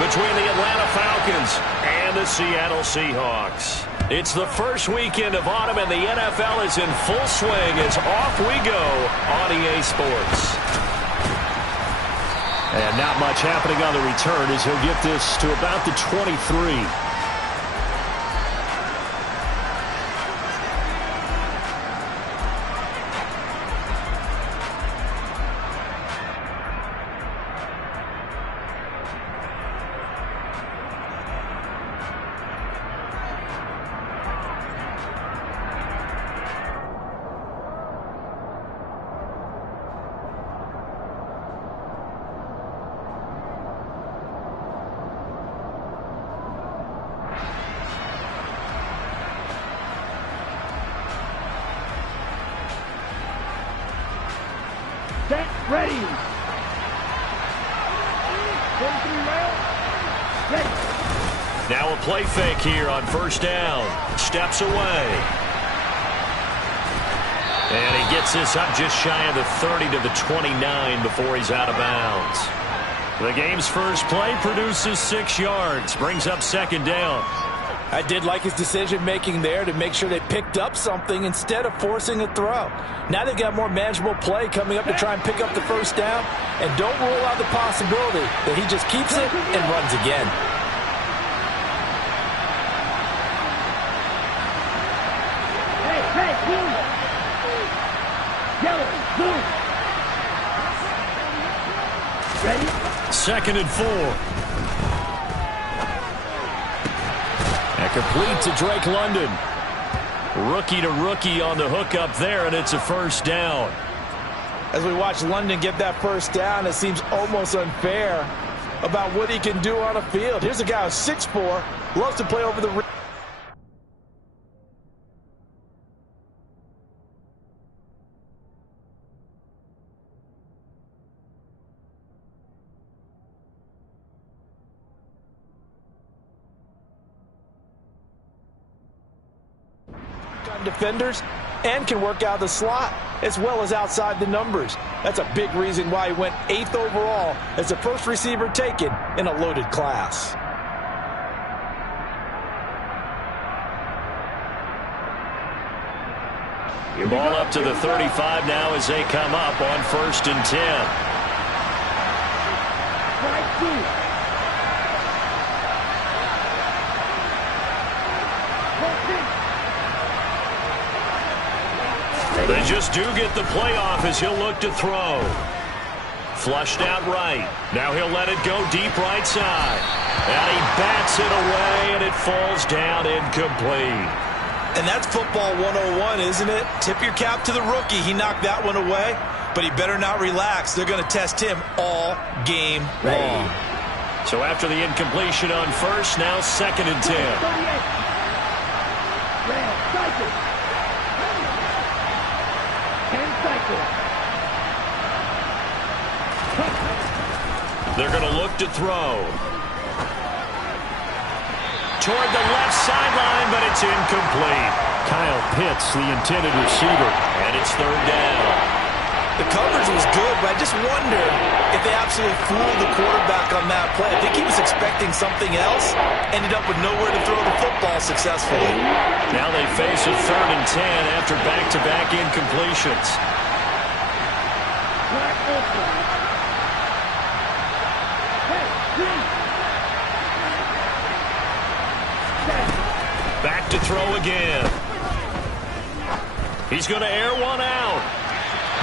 between the Atlanta Falcons and the Seattle Seahawks. It's the first weekend of autumn, and the NFL is in full swing as off we go on EA Sports. And not much happening on the return as he'll get this to about the 23. Set, ready. Ready. Now a play fake here on first down. Steps away. And he gets this up just shy of the 30 to the 29 before he's out of bounds. The game's first play produces 6 yards. Brings up second down. I did like his decision-making there to make sure they picked up something instead of forcing a throw. Now they've got more manageable play coming up to try and pick up the first down. And don't rule out the possibility that he just keeps it and runs again. Hey, boom. Yellow, boom. Ready? Second and 4. And complete to Drake London. Rookie to rookie on the hookup there, and it's a first down. As we watch London get that first down, it seems almost unfair about what he can do on a field. Here's a guy who's 6'4", loves to play over the rim. Defenders and can work out the slot as well as outside the numbers. That's a big reason why he went 8th overall as the first receiver taken in a loaded class. Ball up to the 35 now as they come up on first and 10. They just do get the playoff as he'll look to throw. Flushed out right. Now he'll let it go deep right side. And he bats it away, and it falls down incomplete. And that's football 101, isn't it? Tip your cap to the rookie. He knocked that one away, but he better not relax. They're going to test him all game long. So after the incompletion on first, now second and 10. They're going to look to throw. Toward the left sideline, but it's incomplete. Kyle Pitts, the intended receiver, and it's third down. The coverage was good, but I just wonder if they absolutely fooled the quarterback on that play. I think he was expecting something else, ended up with nowhere to throw the football successfully. Now they face a third and 10 after back-to-back incompletions. Back to throw again. He's going to air one out.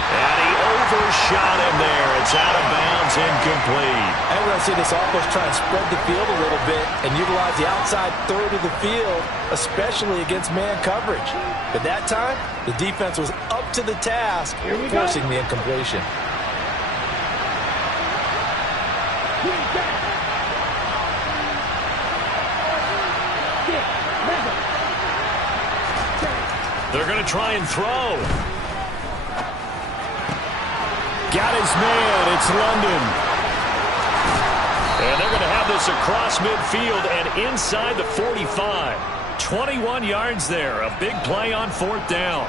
And he overshot him there. It's out of bounds, incomplete. I'm going to see this offense try and spread the field a little bit and utilize the outside third of the field, especially against man coverage. But that time, the defense was up to the task, forcing the incompletion. They're going to try and throw. Got his man. It's London. And they're going to have this across midfield and inside the 45. 21 yards there. A big play on fourth down.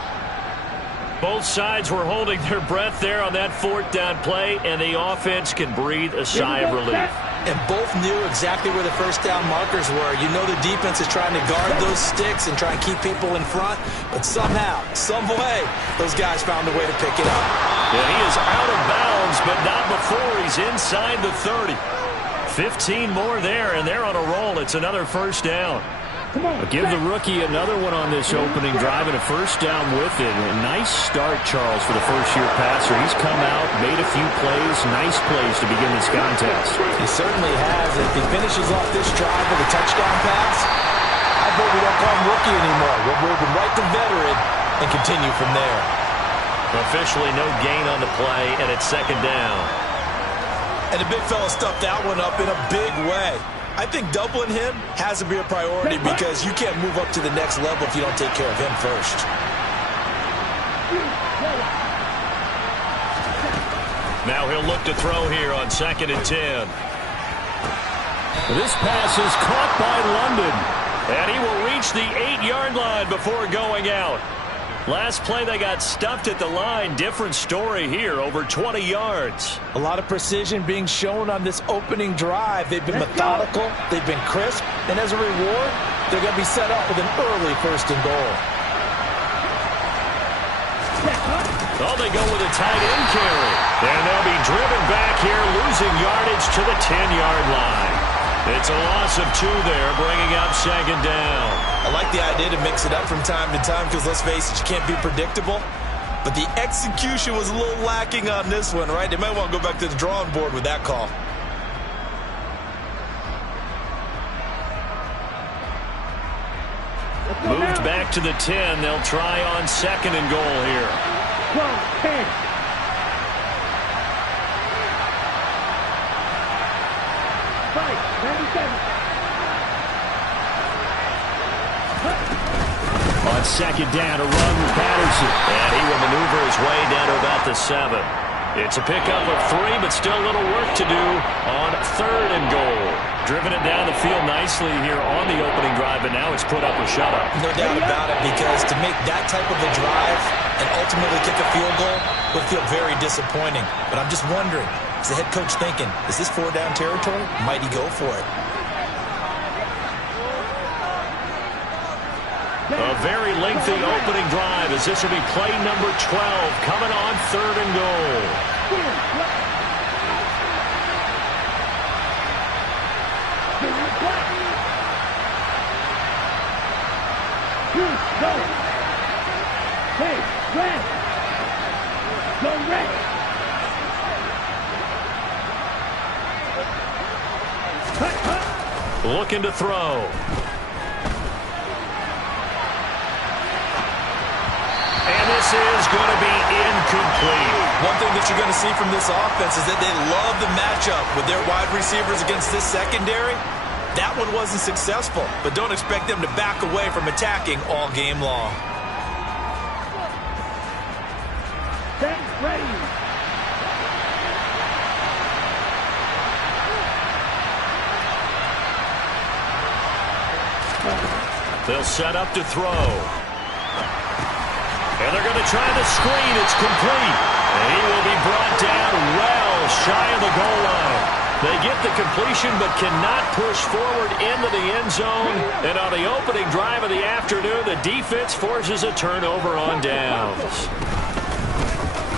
Both sides were holding their breath there on that fourth down play, and the offense can breathe a sigh of relief. And both knew exactly where the first down markers were. You know the defense is trying to guard those sticks and try and keep people in front, but somehow, some way, those guys found a way to pick it up. And he is out of bounds, but not before he's inside the 30. 15 more there, and they're on a roll. It's another first down. Give the rookie another one on this opening drive and a first down with it. A nice start, Charles, for the first-year passer. He's come out, made a few plays, nice plays to begin this contest. He certainly has. If he finishes off this drive with a touchdown pass, I bet we don't call him rookie anymore. We'll move him right to veteran and continue from there. Officially no gain on the play, and it's second down. And the big fella stuffed that one up in a big way. I think doubling him has to be a priority because you can't move up to the next level if you don't take care of him first. Now he'll look to throw here on 2nd and 10. This pass is caught by London. And he will reach the 8-yard line before going out. Last play they got stuffed at the line. Different story here, over 20 yards. A lot of precision being shown on this opening drive. They've been methodical, they've been crisp, and as a reward, they're going to be set up with an early 1st and goal. Oh, they go with a tight end carry. And they'll be driven back here, losing yardage to the 10-yard line. It's a loss of 2 there, bringing up 2nd down. I like the idea to mix it up from time to time because, let's face it, you can't be predictable. But the execution was a little lacking on this one, right? They might want to go back to the drawing board with that call. Moved back to the 10. They'll try on 2nd and goal here. 10. On 2nd down, a run with Patterson. And he will maneuver his way down to about the 7. It's a pickup of 3, but still a little work to do on 3rd and goal. Driven it down the field nicely here on the opening drive, but now it's put up or shut up. No doubt about it, because to make that type of a drive and ultimately kick a field goal would feel very disappointing. But I'm just wondering, is the head coach thinking, is this 4-down territory? Might he go for it? A very lengthy opening drive as this will be play number 12 coming on 3rd and goal. Looking to throw. And this is going to be incomplete. One thing that you're going to see from this offense is that they love the matchup with their wide receivers against this secondary. That one wasn't successful, but don't expect them to back away from attacking all game long. Ready. They'll set up to throw. And they're going to try the screen. It's complete. And he will be brought down well shy of the goal line. They get the completion but cannot push forward into the end zone. And on the opening drive of the afternoon, the defense forces a turnover on downs.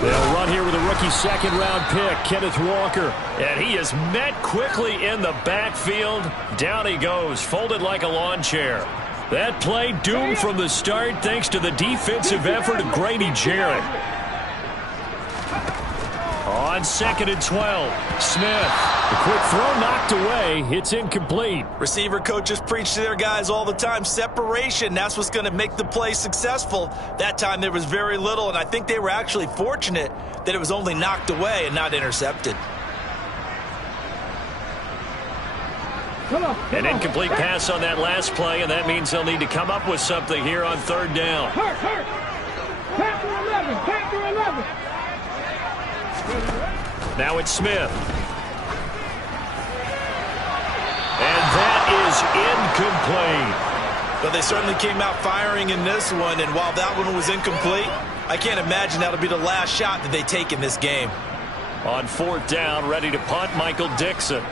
They'll run here with a rookie 2nd-round pick, Kenneth Walker. And he is met quickly in the backfield. Down he goes, folded like a lawn chair. That play doomed from the start thanks to the defensive effort of Grady Jarrett. On 2nd and 12, Smith. The quick throw knocked away. It's incomplete. Receiver coaches preach to their guys all the time. Separation, that's what's going to make the play successful. That time there was very little, and I think they were actually fortunate that it was only knocked away and not intercepted. An incomplete pass on that last play, and that means they'll need to come up with something here on 3rd down. Hurt. Panther 11. Now it's Smith. And that is incomplete. But they certainly came out firing in this one, and while that one was incomplete, I can't imagine that'll be the last shot that they take in this game. On 4th down, ready to punt, Michael Dixon.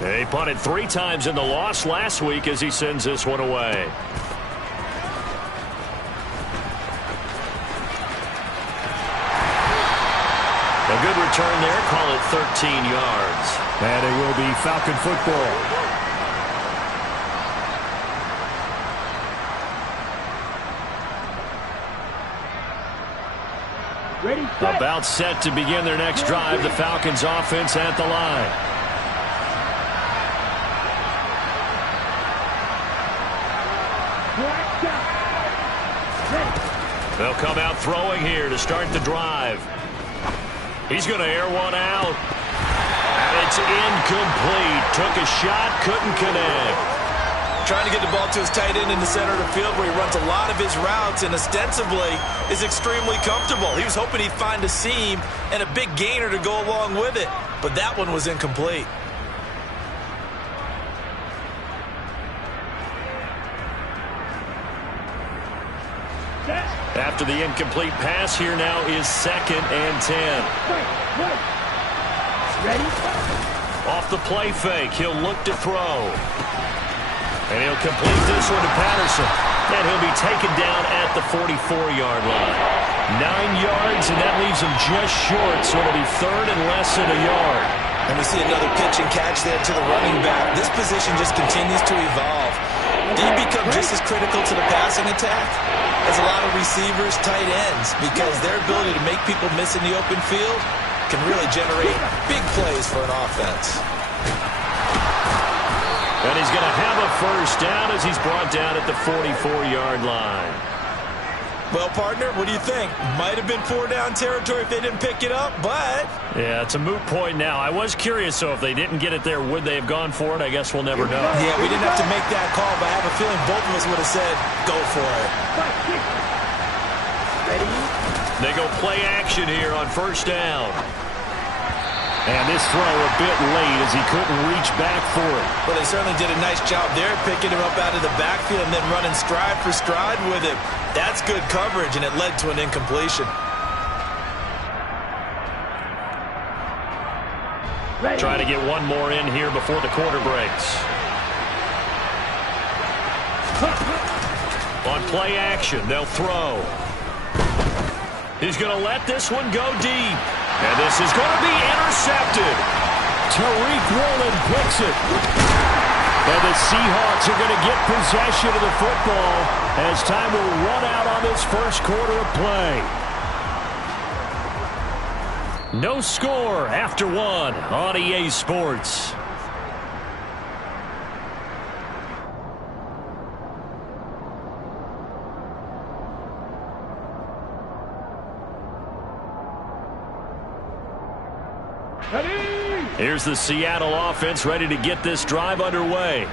He punted 3 times in the loss last week as he sends this one away. A good return there, call it 13 yards. And it will be Falcon football. Ready, set. About set to begin their next drive, the Falcons offense at the line. They'll come out throwing here to start the drive. He's going to air one out. And it's incomplete. Took a shot, couldn't connect. Trying to get the ball to his tight end in the center of the field where he runs a lot of his routes and ostensibly is extremely comfortable. He was hoping he'd find a seam and a big gainer to go along with it, but that one was incomplete. After the incomplete pass, here now is 2nd and 10. Ready? Off the play fake, he'll look to throw. And he'll complete this one to Patterson. And he'll be taken down at the 44-yard line. 9 yards, and that leaves him just short, so it'll be 3rd and less than a yard. And we see another pitch and catch there to the running back. This position just continues to evolve. Do you become just as critical to the passing attack as a lot of receivers, tight ends, because their ability to make people miss in the open field can really generate big plays for an offense. And he's going to have a 1st down as he's brought down at the 44-yard line. Well, partner, what do you think? Might have been 4-down territory if they didn't pick it up, but... Yeah, it's a moot point now. I was curious, so if they didn't get it there, would they have gone for it? I guess we'll never know. Yeah, we didn't have to make that call, but I have a feeling both of us would have said, go for it. Ready? They go play action here on 1st down. And this throw a bit late as he couldn't reach back for it. Well, they certainly did a nice job there, picking him up out of the backfield and then running stride for stride with him. That's good coverage, and it led to an incompletion. Ready. Trying to get one more in here before the quarter breaks. On play action, they'll throw. He's going to let this one go deep. And this is going to be intercepted. Tariq Woolen picks it. And the Seahawks are going to get possession of the football as time will run out on this 1st quarter of play. No score after 1 on EA Sports. Here's the Seattle offense ready to get this drive underway.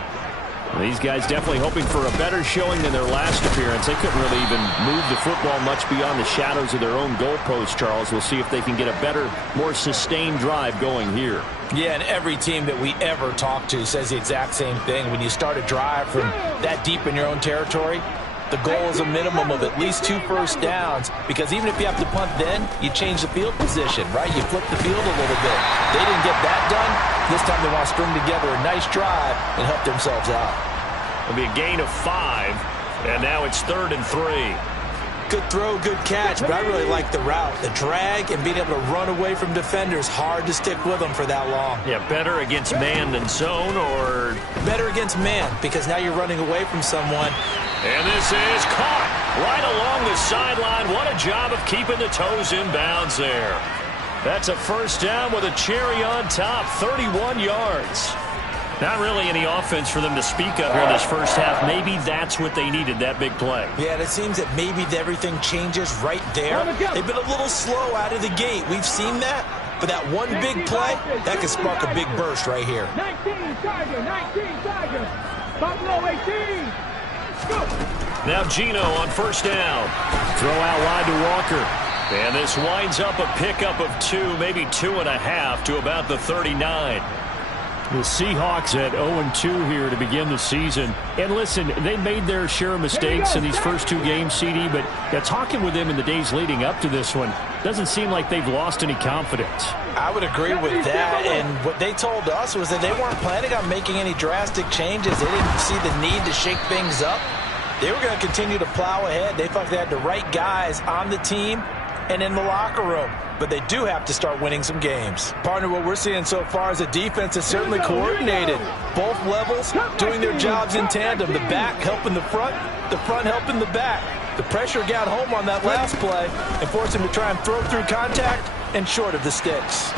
These guys definitely hoping for a better showing than their last appearance. They couldn't really even move the football much beyond the shadows of their own goalpost, Charles. We'll see if they can get a better, more sustained drive going here. Yeah, and every team that we ever talk to says the exact same thing. When you start a drive from that deep in your own territory, the goal is a minimum of at least 2 first downs, because even if you have to punt then, you change the field position, right? You flip the field a little bit. They didn't get that done. This time they want to string together a nice drive and help themselves out. It'll be a gain of 5, and now it's 3rd and 3. Good throw, good catch, but I really like the route. The drag and being able to run away from defenders, hard to stick with them for that long. Yeah, better against man than zone, or... Better against man, because now you're running away from someone. And this is caught right along the sideline. What a job of keeping the toes in bounds there. That's a 1st down with a cherry on top, 31 yards. Not really any offense for them to speak of here in this 1st half. Maybe that's what they needed, that big play. Yeah, and it seems that maybe everything changes right there. They've been a little slow out of the gate. We've seen that. But that one big play, that could spark a big burst right here. 19 Tigers. Buffalo 18. Go. Now Gino on 1st down. Throw out wide to Walker. And this winds up a pickup of 2, maybe 2.5 to about the 39. The Seahawks at 0-2 here to begin the season. And listen, they made their share of mistakes in these first 2 games, CD, but talking with them in the days leading up to this one, doesn't seem like they've lost any confidence. I would agree with that, and what they told us was that they weren't planning on making any drastic changes. They didn't see the need to shake things up. They were going to continue to plow ahead. They felt they had the right guys on the team and in the locker room. But they do have to start winning some games. Partner, what we're seeing so far is a defense that's certainly coordinated. Both levels doing their jobs in tandem. The back helping the front helping the back. The pressure got home on that last play and forced him to try and throw through contact and short of the sticks.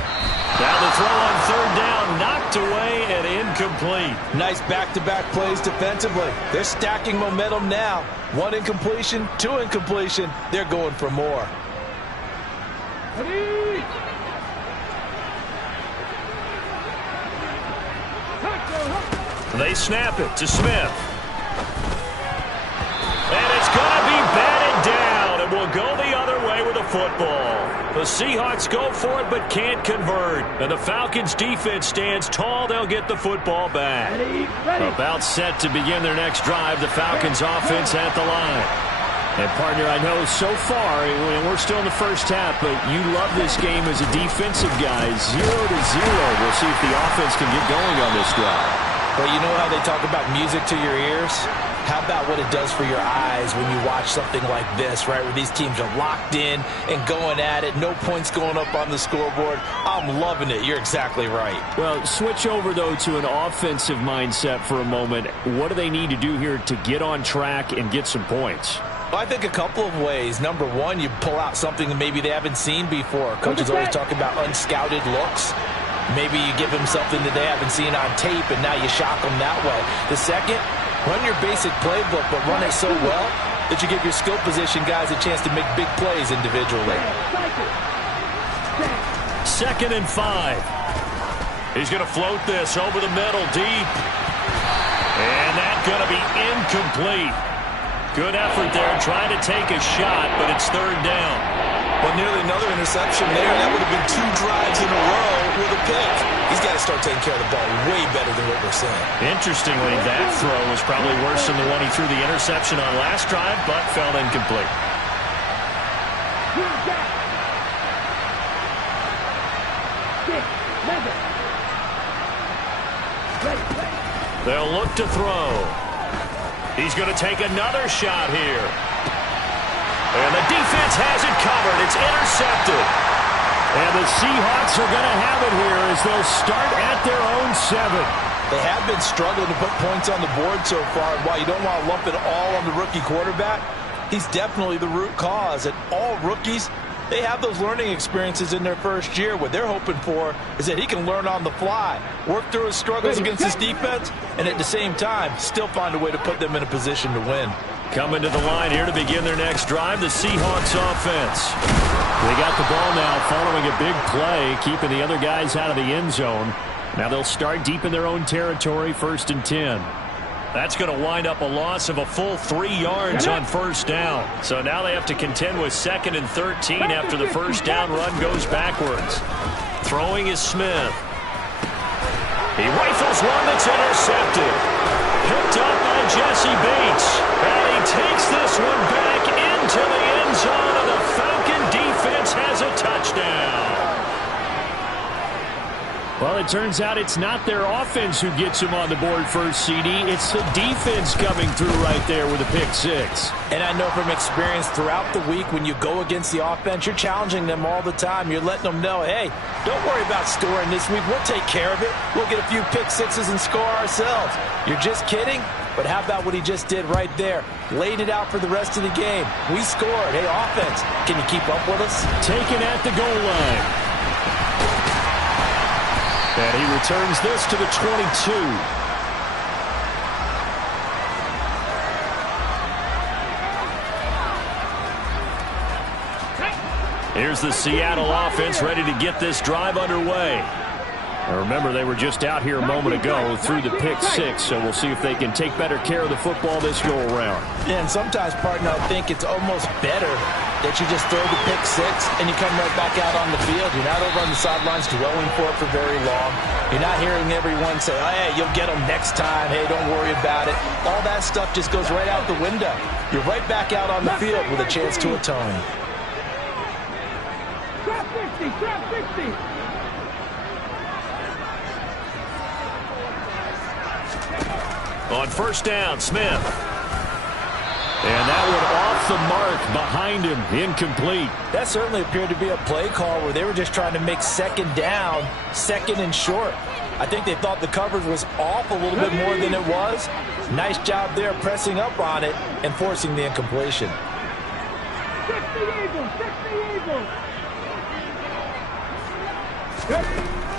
Now the throw on 3rd down, knocked away and incomplete. Nice back-to-back plays defensively. They're stacking momentum now. 1 incompletion, 2 incompletion. They're going for more. They snap it to Smith. And it's going to be batted down, and will go the other way with the football. The Seahawks go for it but can't convert. And the Falcons defense stands tall. They'll get the football back. About set to begin their next drive. The Falcons offense at the line. And, partner, I know so far, we're still in the first half, but you love this game as a defensive guy. 0-0. We'll see if the offense can get going on this drive. Well, you know how they talk about music to your ears? How about what it does for your eyes when you watch something like this, right, where these teams are locked in and going at it, no points going up on the scoreboard? I'm loving it. You're exactly right. Well, switch over, though, to an offensive mindset for a moment. What do they need to do here to get on track and get some points? Well, I think a couple of ways. Number one, you pull out something that maybe they haven't seen before. Coaches always talk about unscouted looks. Maybe you give them something that they haven't seen on tape, and now you shock them that way. The second, run your basic playbook, but run it so well that you give your skill position guys a chance to make big plays individually. 2nd and 5. He's going to float this over the middle, deep. And that's going to be incomplete. Good effort there, trying to take a shot, but it's 3rd down. Well, nearly another interception there. That would have been 2 drives in a row with a pick. He's got to start taking care of the ball way better than what we're seeing. Interestingly, that throw was probably worse than the one he threw the interception on last drive, but fell incomplete. They'll look to throw. He's going to take another shot here. And the defense has it covered. It's intercepted. And the Seahawks are going to have it here as they'll start at their own 7. They have been struggling to put points on the board so far. And while you don't want to lump it all on the rookie quarterback, he's definitely the root cause. And all rookies, they have those learning experiences in their first year. What they're hoping for is that he can learn on the fly, work through his struggles against his defense, and at the same time, still find a way to put them in a position to win. Coming to the line here to begin their next drive, the Seahawks offense. They got the ball now following a big play, keeping the other guys out of the end zone. Now they'll start deep in their own territory, 1st and 10. That's going to wind up a loss of a full 3 yards on 1st down. So now they have to contend with 2nd and 13 after the 1st down run goes backwards. Throwing is Smith. He rifles one that's intercepted. Picked up by Jesse Bates. And he takes this one back into the end zone, and the Falcon defense has a touchdown. Well, it turns out it's not their offense who gets them on the board first, CD. It's the defense coming through right there with a pick 6. And I know from experience throughout the week when you go against the offense, you're challenging them all the time. You're letting them know, hey, don't worry about scoring this week. We'll take care of it. We'll get a few pick 6s and score ourselves. You're just kidding? But how about what he just did right there? Laid it out for the rest of the game. We scored. Hey, offense, can you keep up with us? Taken at the goal line. And he returns this to the 22. Here's the Seattle offense ready to get this drive underway. Now remember, they were just out here a moment ago through the pick 6, so we'll see if they can take better care of the football this go-around. And sometimes, partner, I think it's almost better that you just throw the pick six and you come right back out on the field. You're not over on the sidelines dwelling for it for very long. You're not hearing everyone say, oh, hey, you'll get them next time. Hey, don't worry about it. All that stuff just goes right out the window. You're right back out on the field with a chance to atone. Drop 60, drop 60. On first down, Smith. And that one off the mark behind him, incomplete. That certainly appeared to be a play call where they were just trying to make second down, second and short. I think they thought the coverage was off a little bit more than it was. Nice job there pressing up on it and forcing the incompletion. 60 Eagles, 60 Eagles.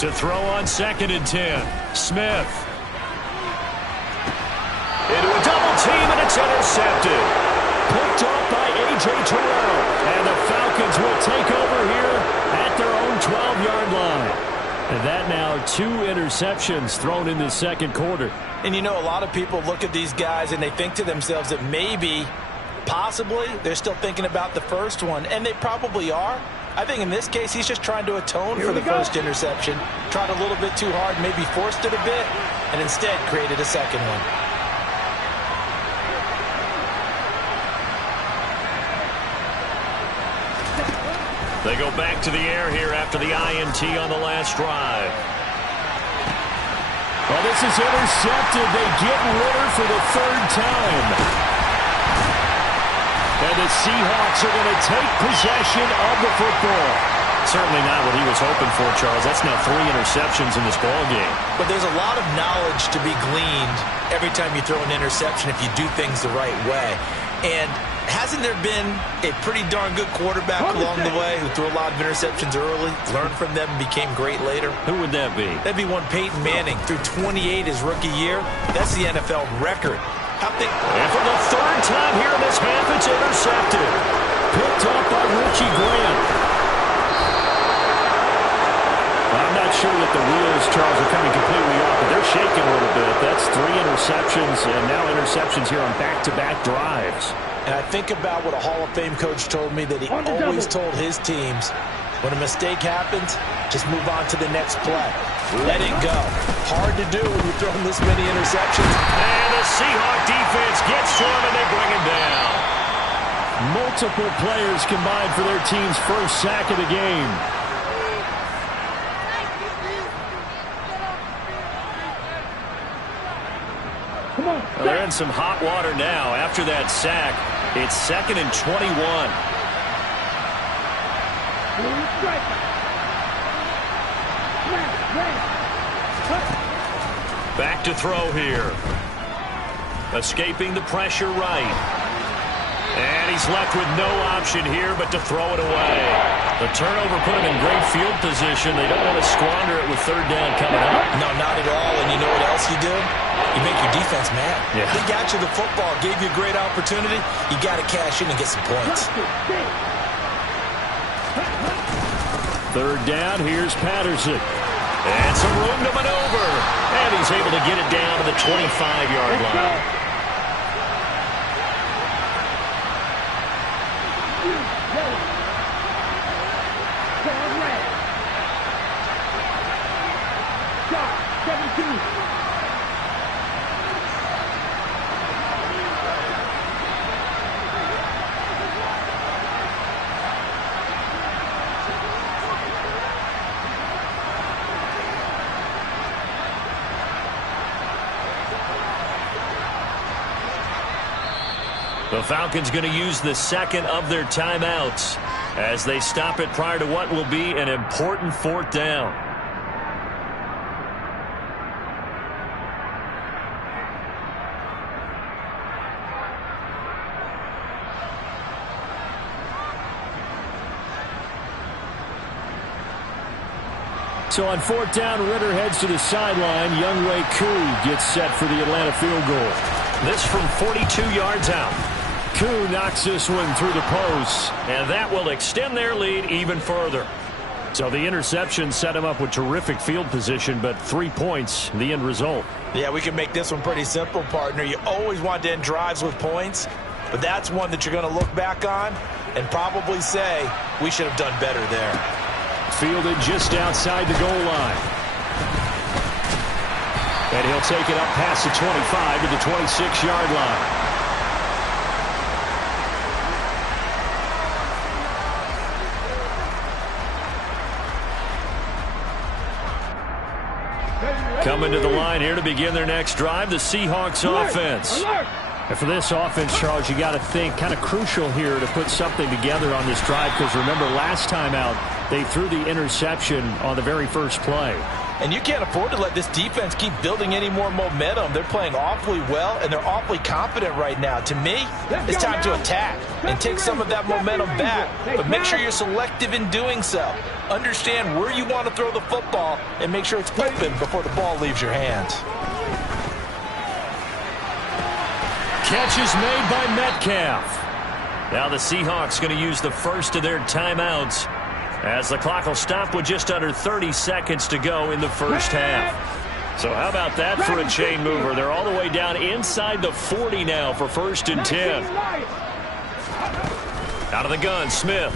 To throw on 2nd and 10, Smith. Into a double team, and it's intercepted. Picked off by A.J. Terrell. And the Falcons will take over here at their own 12-yard line. And that now 2 interceptions thrown in the second quarter. And you know, a lot of people look at these guys and they think to themselves that maybe, possibly, they're still thinking about the first one. And they probably are. I think in this case, he's just trying to atone for the first interception. Tried a little bit too hard, maybe forced it a bit, and instead created a second one. They go back to the air here after the INT on the last drive. Well, this is intercepted. They get Ritter for the 3rd time. And the Seahawks are going to take possession of the football. Certainly not what he was hoping for, Charles. That's now 3 interceptions in this ballgame. But there's a lot of knowledge to be gleaned every time you throw an interception if you do things the right way. And hasn't there been a pretty darn good quarterback along the way who threw a lot of interceptions early, learned from them, and became great later? Who would that be? That'd be one Peyton Manning. Threw 28 his rookie year. That's the NFL record. And for the 3rd time here in this half, it's intercepted. Picked up by Richie Grant. I'm not sure that the wheels, Charles, are coming completely off, but they're shaking a little bit. That's 3 interceptions, and now interceptions here on back-to-back drives. And I think about what a Hall of Fame coach told me that he always told his teams, when a mistake happens, just move on to the next play. Let it go. Hard to do when you're throwing this many interceptions. And the Seahawk defense gets to him, and they bring him down. Multiple players combined for their team's first sack of the game. Well, they're in some hot water now. After that sack, it's 2nd and 21. Back to throw here. Escaping the pressure right. And he's left with no option here but to throw it away. The turnover put him in great field position. They don't want to squander it with 3rd down coming up. No, not at all. And you know what else you do? You make your defense mad. Yeah. They got you the football, gave you a great opportunity. You got to cash in and get some points. 3rd down, here's Patterson. And some room to maneuver. And he's able to get it down to the 25-yard line. The Falcons going to use the 2nd of their timeouts as they stop it prior to what will be an important 4th down. So on 4th down, Ritter heads to the sideline. Younghoe Koo gets set for the Atlanta field goal. This from 42 yards out. Koo knocks this one through the post. And that will extend their lead even further. So the interception set him up with terrific field position, but 3 points, the end result. Yeah, we can make this one pretty simple, partner. You always want to end drives with points, but that's one that you're going to look back on and probably say, we should have done better there. Fielded just outside the goal line. And he'll take it up past the 25 to the 26-yard line. Coming to the line here to begin their next drive, the Seahawks offense. And for this offense, Charles, you got to think kind of crucial here to put something together on this drive, because remember last time out they threw the interception on the very first play. And you can't afford to let this defense keep building any more momentum. They're playing awfully well, and they're awfully confident right now. To me, it's time to attack and take some of that momentum back. But make sure you're selective in doing so. Understand where you want to throw the football and make sure it's open before the ball leaves your hands. Catch is made by Metcalf. Now the Seahawks going to use the first of their timeouts, as the clock will stop with just under 30 seconds to go in the first half. So how about that for a chain mover? They're all the way down inside the 40 now for 1st and 10. Out of the gun, Smith.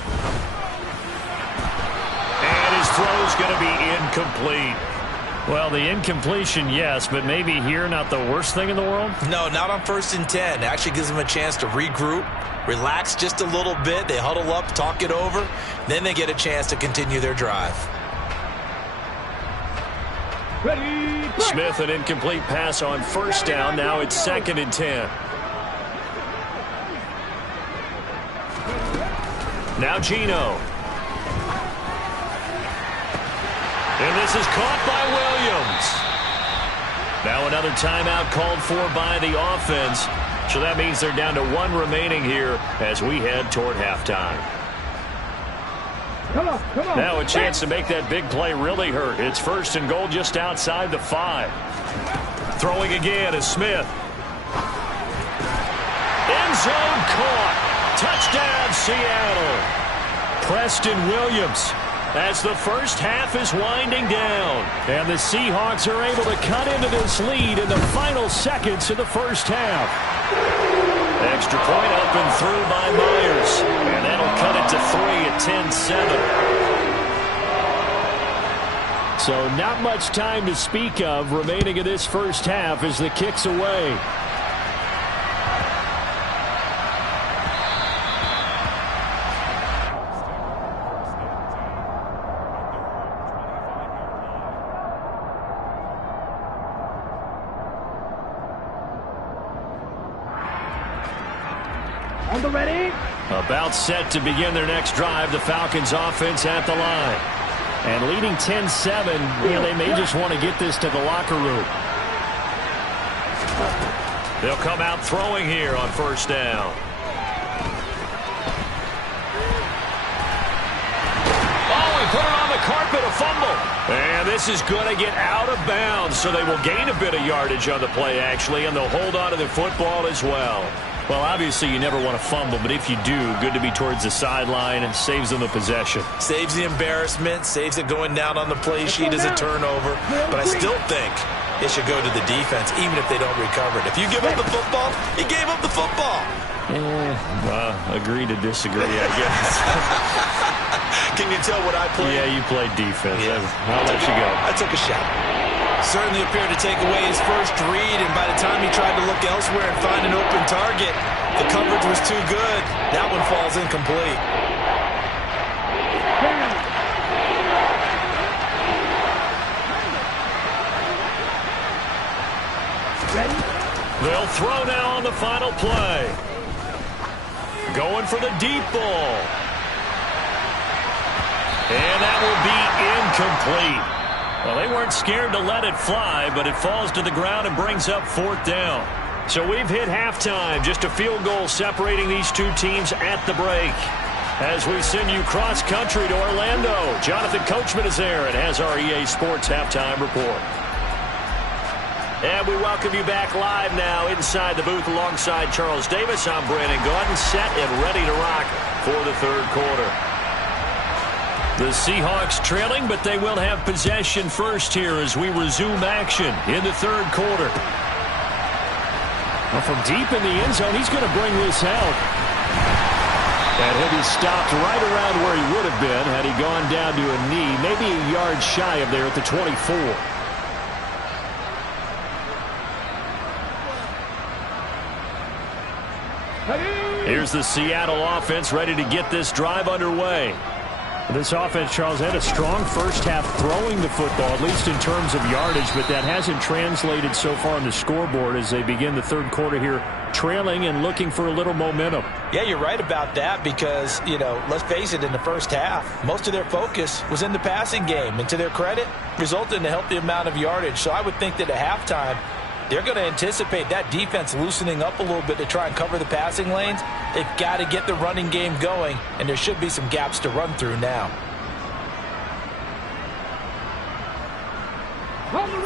And his throw's going to be incomplete. Well, the incompletion, yes, but maybe here not the worst thing in the world? No, not on 1st and 10. It actually gives them a chance to regroup, relax just a little bit. They huddle up, talk it over. Then they get a chance to continue their drive. Smith, an incomplete pass on 1st down. Now it's 2nd and 10. Now Geno. And this is caught by Williams. Now another timeout called for by the offense. So that means they're down to 1 remaining here as we head toward halftime. Come on. Now a chance to make that big play really hurt. It's 1st and goal just outside the 5. Throwing again is Smith. End zone caught. Touchdown, Seattle. Preston Williams, as the first half is winding down. And the Seahawks are able to cut into this lead in the final seconds of the first half. Extra point up and through by Myers. And that'll cut it to 3 at 10-7. So not much time to speak of remaining in this first half as the kick's away. About set to begin their next drive. The Falcons offense at the line. And leading 10-7, they may just want to get this to the locker room. They'll come out throwing here on 1st down. Oh, he put it on the carpet, a fumble. And this is going to get out of bounds, so they will gain a bit of yardage on the play, actually, and they'll hold on to the football as well. Well, obviously, you never want to fumble, but if you do, good to be towards the sideline and saves them the possession. Saves the embarrassment, saves it going down on the play sheet as a turnover. But I still think it should go to the defense, even if they don't recover it. If you give up the football, you gave up the football. Agree to disagree, I guess. Can you tell what I played? Yeah, you played defense. Yeah. I'll let you go. I took a shot. Certainly appeared to take away his first read, and by the time he tried to look elsewhere and find an open target, the coverage was too good. That one falls incomplete. They'll throw now on the final play. Going for the deep ball. And that will be incomplete. Well, they weren't scared to let it fly, but it falls to the ground and brings up 4th down. So we've hit halftime. Just a field goal separating these two teams at the break. As we send you cross-country to Orlando, Jonathan Coachman is there and has our EA Sports Halftime Report. And we welcome you back live now inside the booth alongside Charles Davis. I'm Brandon Gordon, set and ready to rock for the 3rd quarter. The Seahawks trailing, but they will have possession first here as we resume action in the 3rd quarter. Well, from deep in the end zone, he's going to bring this out. And he'll be stopped right around where he would have been had he gone down to a knee, maybe a yard shy of there at the 24. Here's the Seattle offense ready to get this drive underway. This offense, Charles, had a strong first half throwing the football, at least in terms of yardage, but that hasn't translated so far on the scoreboard as they begin the third quarter here, trailing and looking for a little momentum. Yeah, you're right about that because, you know, let's face it, in the first half, most of their focus was in the passing game. And to their credit, resulted in a healthy amount of yardage. So I would think that at halftime, they're going to anticipate that defense loosening up a little bit to try and cover the passing lanes. They've got to get the running game going, and there should be some gaps to run through now.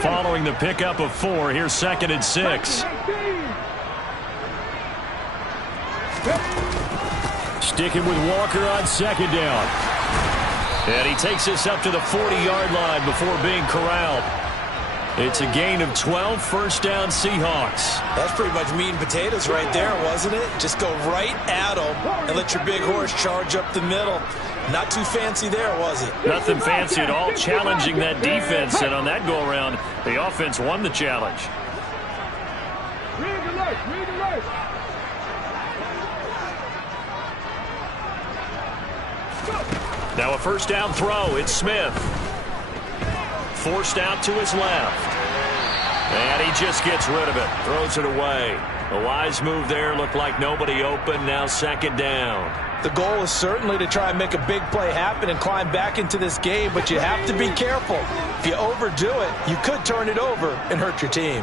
Following the pickup of 4, here's 2nd and 6. Sticking with Walker on 2nd down. And he takes us up to the 40-yard line before being corralled. It's a gain of 12, first down Seahawks. That's pretty much meat and potatoes right there, wasn't it? Just go right at them and let your big horse charge up the middle. Not too fancy there, was it? Nothing fancy at all, challenging that defense, and on that go-around, the offense won the challenge. Read alert. Now a first down throw, it's Smith. Forced out to his left. And he just gets rid of it. Throws it away. A wise move there. Looked like nobody open. Now 2nd down. The goal is certainly to try and make a big play happen and climb back into this game, but you have to be careful. If you overdo it, you could turn it over and hurt your team.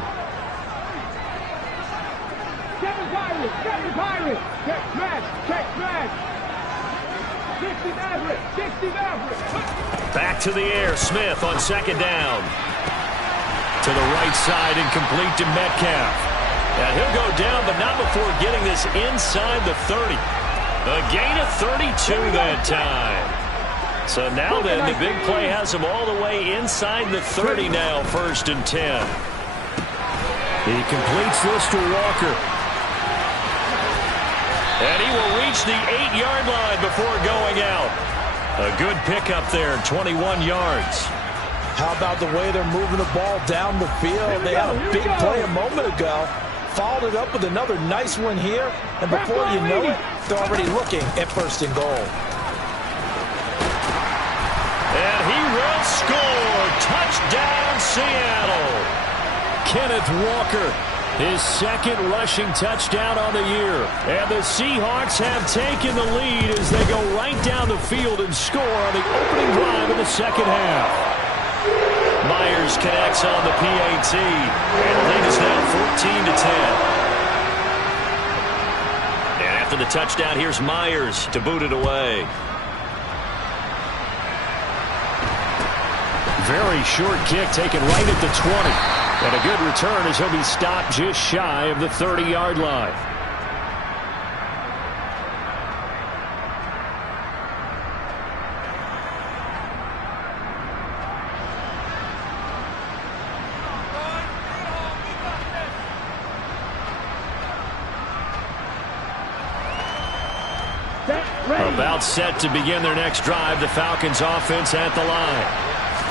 Get smash. 60 average. Back to the air. Smith on 2nd down. To the right side and complete to Metcalf. And he'll go down, but not before getting this inside the 30. A gain of 32 that time. So now then, the big play has him all the way inside the 30 now, 1st and 10. He completes this to Walker. And he will reach the 8-yard line before going out. A good pickup there, 21 yards. How about the way they're moving the ball down the field? They had a big play a moment ago. Followed it up with another nice one here. And before you know it, they're already looking at 1st and goal. And he will score. Touchdown, Seattle. Kenneth Walker, his 2nd rushing touchdown on the year. And the Seahawks have taken the lead as they go right down the field and score on the opening drive of the 2nd half. Myers connects on the PAT, and the lead is now 14-10. And after the touchdown, here's Myers to boot it away. Very short kick taken right at the 20. And a good return as he'll be stopped just shy of the 30-yard line. About set to begin their next drive, the Falcons offense at the line.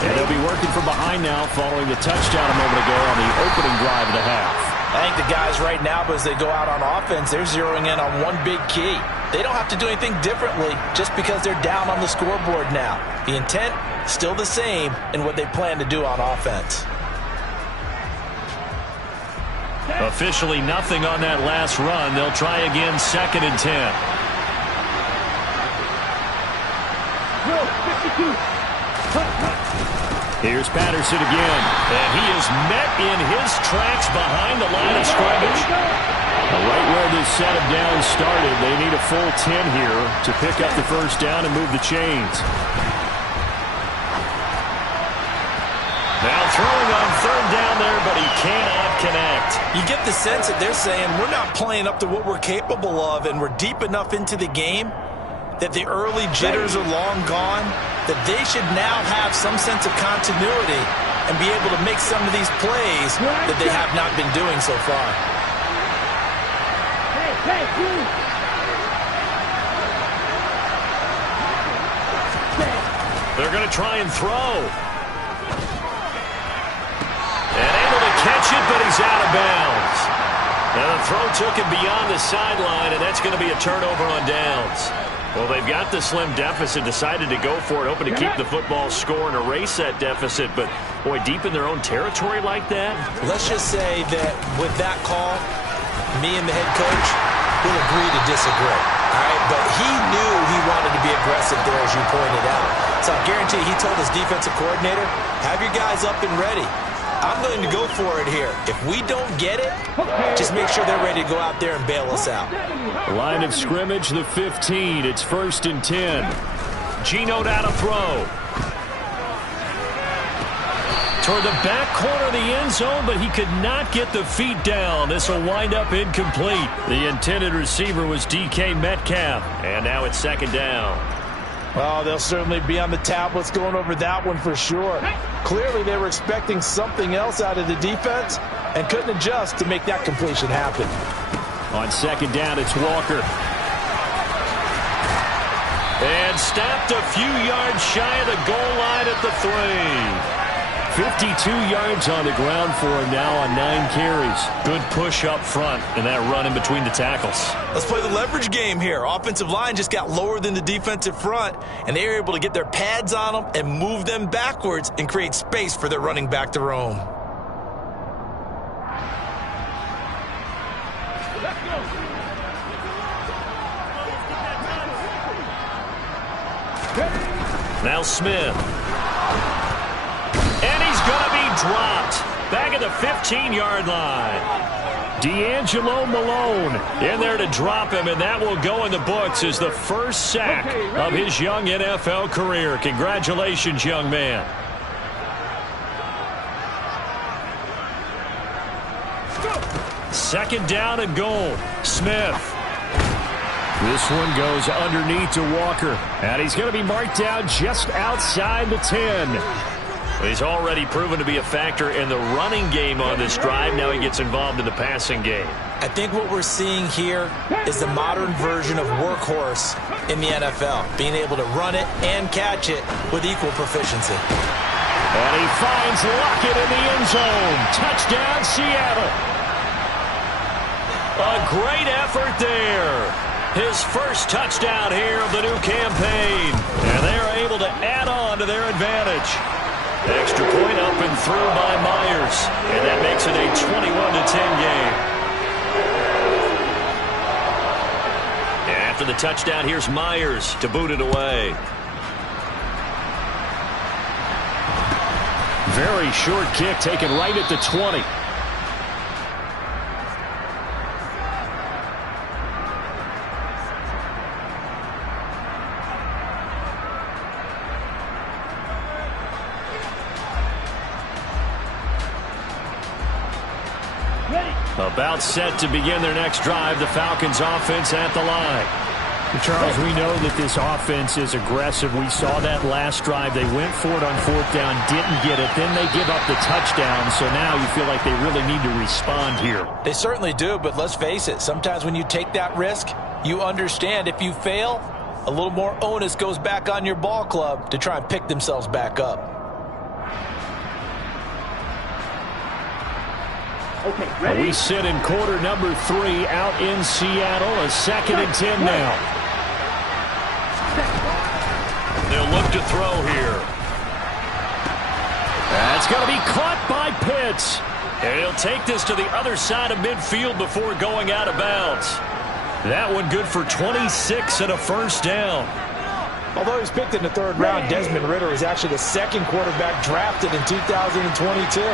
And they'll be working from behind now following the touchdown a moment ago on the opening drive of the half. I think the guys right now, as they go out on offense, they're zeroing in on one big key. They don't have to do anything differently just because they're down on the scoreboard now. The intent, still the same in what they plan to do on offense. Officially nothing on that last run. They'll try again, 2nd and 10. Here's Patterson again, and he is met in his tracks behind the line of scrimmage. Right where this set of downs started, they need a full 10 here to pick up the first down and move the chains. Now throwing on 3rd down there, but he cannot connect. You get the sense that they're saying we're not playing up to what we're capable of, and we're deep enough into the game that the early jitters are long gone, that they should now have some sense of continuity and be able to make some of these plays that they have not been doing so far. They're going to try and throw. And able to catch it, but he's out of bounds. Now the throw took him beyond the sideline, and that's going to be a turnover on downs. Well, they've got the slim deficit, decided to go for it, hoping to keep the football score and erase that deficit. But, boy, deep in their own territory like that? Let's just say that with that call, me and the head coach will agree to disagree. All right, but he knew he wanted to be aggressive there, as you pointed out. So I guarantee he told his defensive coordinator, have your guys up and ready. I'm going to go for it here. If we don't get it, just make sure they're ready to go out there and bail us out. Line of scrimmage, the 15. It's 1st and 10. Geno now to throw. Toward the back corner of the end zone, but he could not get the feet down. This will wind up incomplete. The intended receiver was DK Metcalf. And now it's 2nd down. Oh, they'll certainly be on the tablets going over that one for sure. Clearly, they were expecting something else out of the defense and couldn't adjust to make that completion happen. On 2nd down, it's Walker. And stopped a few yards shy of the goal line at the 3. 52 yards on the ground for him now on 9 carries. Good push up front and that run in between the tackles. Let's play the leverage game here. Offensive line just got lower than the defensive front, and they were able to get their pads on them and move them backwards and create space for their running back to roam. Now Smith. And he's going to be dropped. Back at the 15-yard line. D'Angelo Malone in there to drop him, and that will go in the books as the first sack of his young NFL career. Congratulations, young man. Second down and goal. Smith. This one goes underneath to Walker, and he's going to be marked down just outside the 10. He's already proven to be a factor in the running game on this drive. Now he gets involved in the passing game. I think what we're seeing here is the modern version of workhorse in the NFL, being able to run it and catch it with equal proficiency. And he finds Lockett in the end zone. Touchdown, Seattle. A great effort there. His first touchdown here of the new campaign. And they're able to add on to their advantage. Extra point up and through by Myers. And that makes it a 21-10 game. And after the touchdown, here's Myers to boot it away. Very short kick taken right at the 20. About set to begin their next drive, the Falcons offense at the line. Charles, we know that this offense is aggressive. We saw that last drive. They went for it on 4th down, didn't get it. Then they give up the touchdown. So now you feel like they really need to respond here. They certainly do, but let's face it. Sometimes when you take that risk, you understand if you fail, a little more onus goes back on your ball club to try and pick themselves back up. Okay, ready? We sit in quarter number 3 out in Seattle. A 2nd and 10 now. They'll look to throw here. That's going to be caught by Pitts. And he'll take this to the other side of midfield before going out of bounds. That one good for 26 and a first down. Although he was picked in the 3rd round, Desmond Ridder is actually the 2nd quarterback drafted in 2022.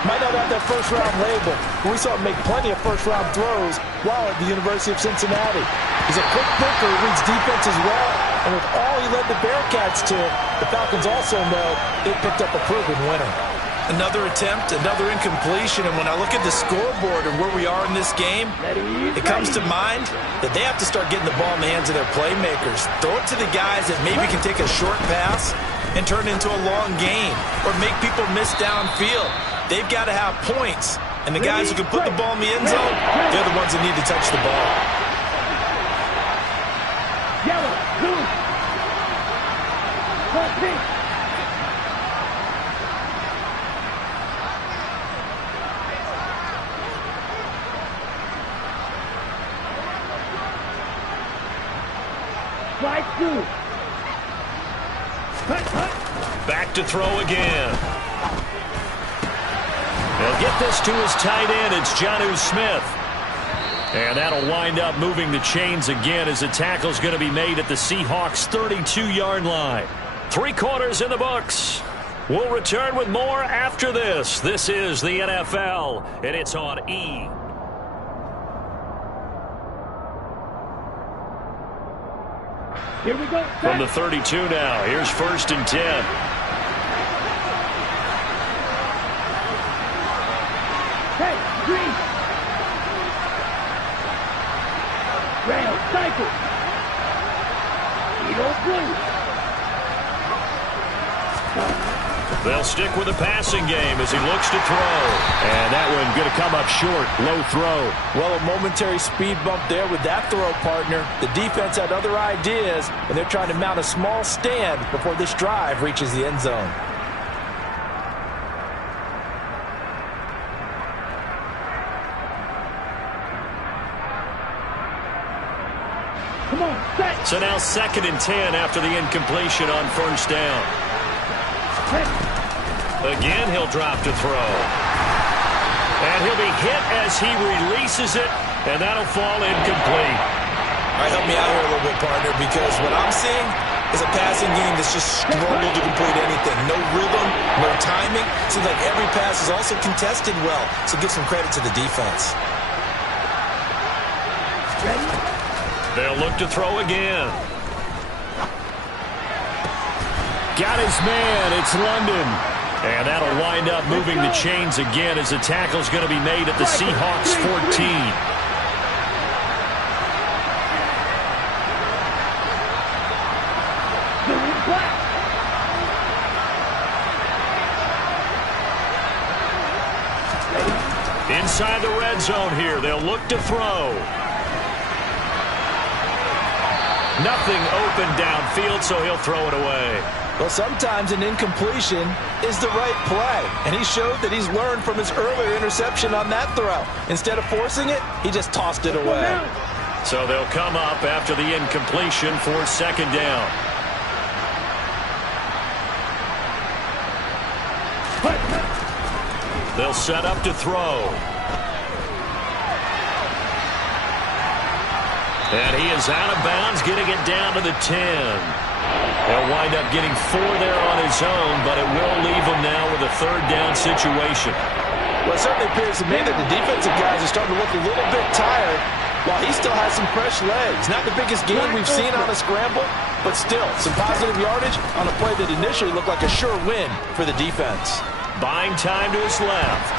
Might not have that first-round label, but we saw him make plenty of first-round throws while at the University of Cincinnati. He's a quick thinker, he reads defense as well, and with all he led the Bearcats to, the Falcons also know they picked up a proven winner. Another attempt, another incompletion, and when I look at the scoreboard and where we are in this game, it comes to mind that they have to start getting the ball in the hands of their playmakers. Throw it to the guys that maybe can take a short pass and turn it into a long gain or make people miss downfield. They've got to have points, and the guys who can put the ball in the end zone, they're the ones that need to touch the ball. Yellow, blue. Pink. Strike two. Back to throw again. He'll get this to his tight end. It's Jonnu Smith. And that'll wind up moving the chains again as the tackle's going to be made at the Seahawks' 32-yard line. 3 quarters in the books. We'll return with more after this. This is the NFL, and it's on E! Here we go. From the 32 now. Here's 1st and 10. Hey, green. Rail, cycle. Blue. They'll stick with the passing game as he looks to throw. And that one going to come up short. Low throw. Well, a momentary speed bump there with that throw, partner. The defense had other ideas, and they're trying to mount a small stand before this drive reaches the end zone. Come on, set. So now 2nd and 10 after the incompletion on 1st down. Again, he'll drop to throw. And he'll be hit as he releases it, and that'll fall incomplete. All right, help me out here a little bit, partner, because what I'm seeing is a passing game that's just struggled to complete anything. No rhythm, no timing. Seems like every pass is also contested well, so give some credit to the defense. They'll look to throw again. Got his man. It's London. And that'll wind up moving the chains again as the tackle's going to be made at the Seahawks 14. Inside the red zone here. They'll look to throw. Nothing open downfield, so he'll throw it away. Well, sometimes an incompletion is the right play, and he showed that he's learned from his earlier interception on that throw. Instead of forcing it, he just tossed it away. So they'll come up after the incompletion for 2nd down. They'll set up to throw. And he is out of bounds, getting it down to the 10. He'll wind up getting 4 there on his own, but it will leave him now with a 3rd down situation. Well, it certainly appears to me that the defensive guys are starting to look a little bit tired, while he still has some fresh legs. Not the biggest game we've seen on a scramble, but still, some positive yardage on a play that initially looked like a sure win for the defense. Buying time to his left.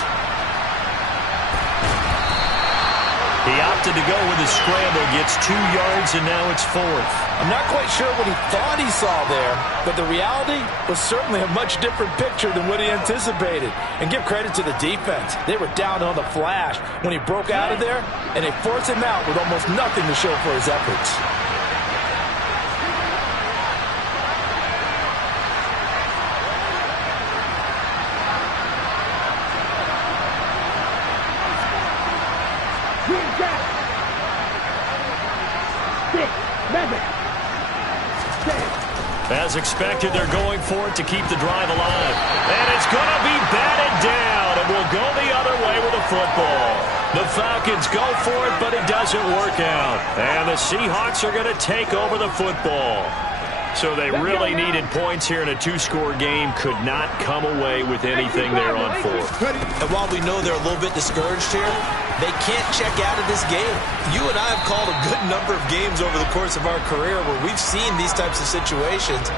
He opted to go with the scramble, gets 2 yards, and now it's 4th. I'm not quite sure what he thought he saw there, but the reality was certainly a much different picture than what he anticipated. And give credit to the defense. They were down on the flash when he broke out of there, and they forced him out with almost nothing to show for his efforts. As expected, they're going for it to keep the drive alive. And it's going to be batted down, and will go the other way with the football. The Falcons go for it, but it doesn't work out. And the Seahawks are going to take over the football. So they really needed points here in a 2-score game. Could not come away with anything there on 4th. And while we know they're a little bit discouraged here, they can't check out of this game. You and I have called a good number of games over the course of our career where we've seen these types of situations.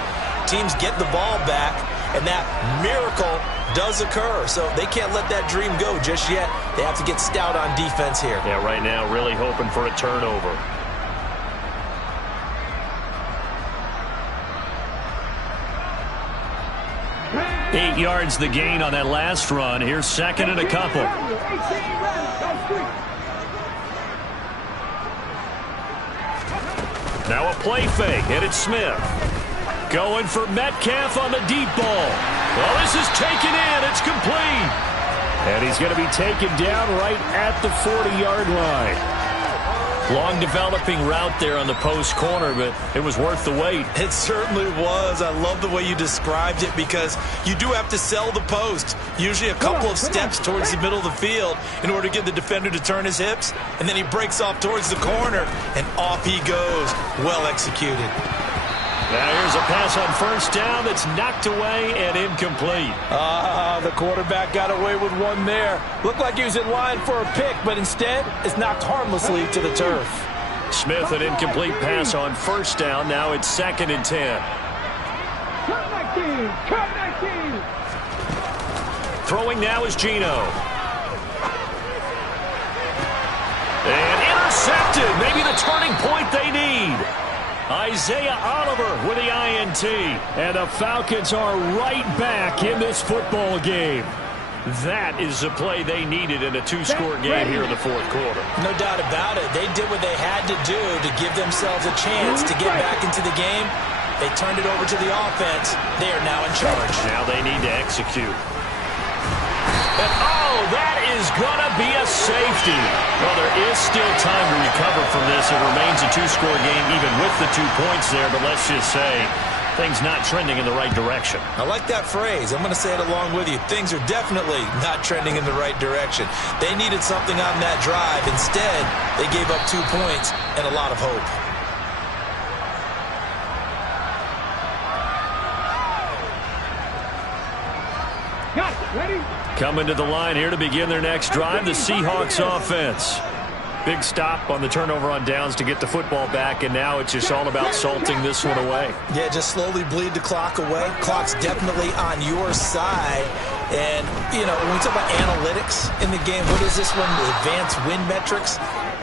Teams get the ball back, and that miracle does occur. So they can't let that dream go just yet. They have to get stout on defense here. Yeah, right now really hoping for a turnover. Eight yards the gain on that last run. Here's 2nd and a couple. Now a play fake, and it's Smith. Going for Metcalf on the deep ball. Well, this is taken in. It's complete. And he's going to be taken down right at the 40-yard line. Long developing route there on the post corner, but it was worth the wait. It certainly was. I love the way you described it because you do have to sell the post. Usually a couple of steps towards the middle of the field in order to get the defender to turn his hips. And then he breaks off towards the corner, and off he goes. Well executed. Now here's a pass on first down that's knocked away and incomplete. The quarterback got away with one there. Looked like he was in line for a pick, but instead it's knocked harmlessly to the turf. Smith, an incomplete pass on first down. Now it's 2nd and 10. Cut my team! Cut my team! Throwing now is Geno. And intercepted. Maybe the turning point they need. Isaiah Oliver with the INT. And the Falcons are right back in this football game. That is the play they needed in a 2-score game here in the 4th quarter. No doubt about it. They did what they had to do to give themselves a chance to get back into the game. They turned it over to the offense. They are now in charge. Now they need to execute. And oh, that is going to be a safety. Well, there is still time to recover from this. It remains a 2-score game even with the 2 points there, but let's just say things not trending in the right direction. I like that phrase. I'm going to say it along with you. Things are definitely not trending in the right direction. They needed something on that drive. Instead, they gave up 2 points and a lot of hope. Got it. Ready? Coming to the line here to begin their next drive, the Seahawks offense. Big stop on the turnover on downs to get the football back, and now it's just all about salting this one away. Yeah, just slowly bleed the clock away. Clock's definitely on your side. And, you know, when we talk about analytics in the game, what is this one? The advanced win metrics?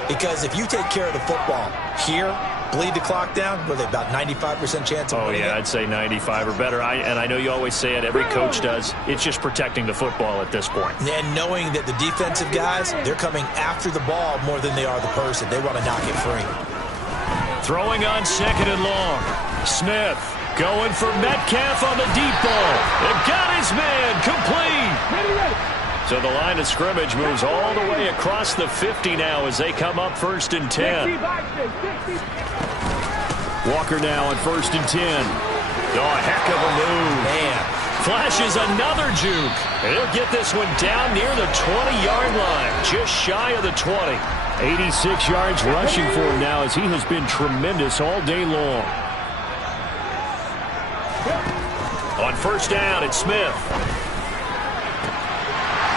Because if you take care of the football here, bleed the clock down, were they about 95% chance of winning it? I'd say 95 or better. And I know you always say it, every coach does. It's just protecting the football at this point. And knowing that the defensive guys, they're coming after the ball more than they are the person. They want to knock it free. Throwing on 2nd and long. Smith going for Metcalf on the deep ball. And got his man complete. Ready, ready. So the line of scrimmage moves all the way across the 50 now as they come up 1st and 10. Walker now on 1st and 10. Oh, a heck of a move. Man. Flashes another juke. And he'll get this one down near the 20-yard line, just shy of the 20. 86 yards rushing for him now as he has been tremendous all day long. On 1st down, it's Smith.